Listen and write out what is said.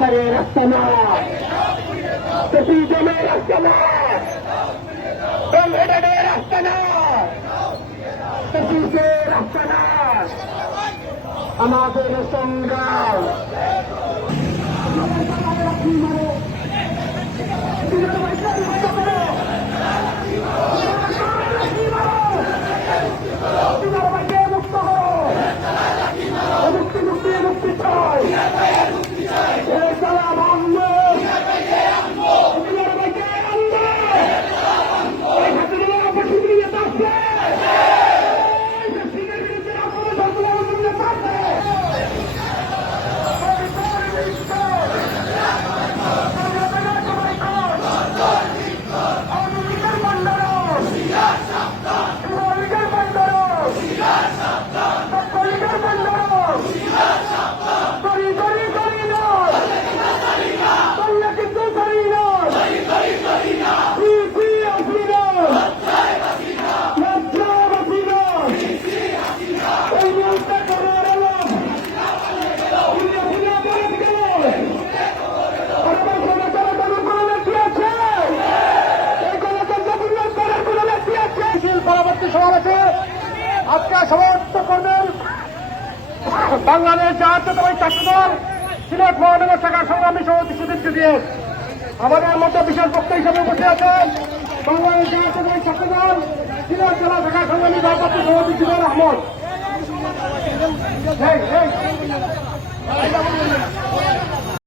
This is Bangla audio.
ڪري رچنا رچيري رستا رستنا اسان পরবর্তী সমাবেশে আজকে সমাপ্ত করবেন বাংলাদেশ জাতীয়তাবাদী ছাত্র দল সিলেট মহানগর শাখার সংগ্রামী সভাপতি সুদীপ্ত দিয়ে আমাদের মধ্যে বিশেষ বক্তা হিসেবে বসে আছেন বাংলাদেশ জাতীয়তাবাদী ছাত্র দল সিলেট জেলা শাখার সংগ্রামী সভাপতি সভাপতি জুবাইর আহমদ।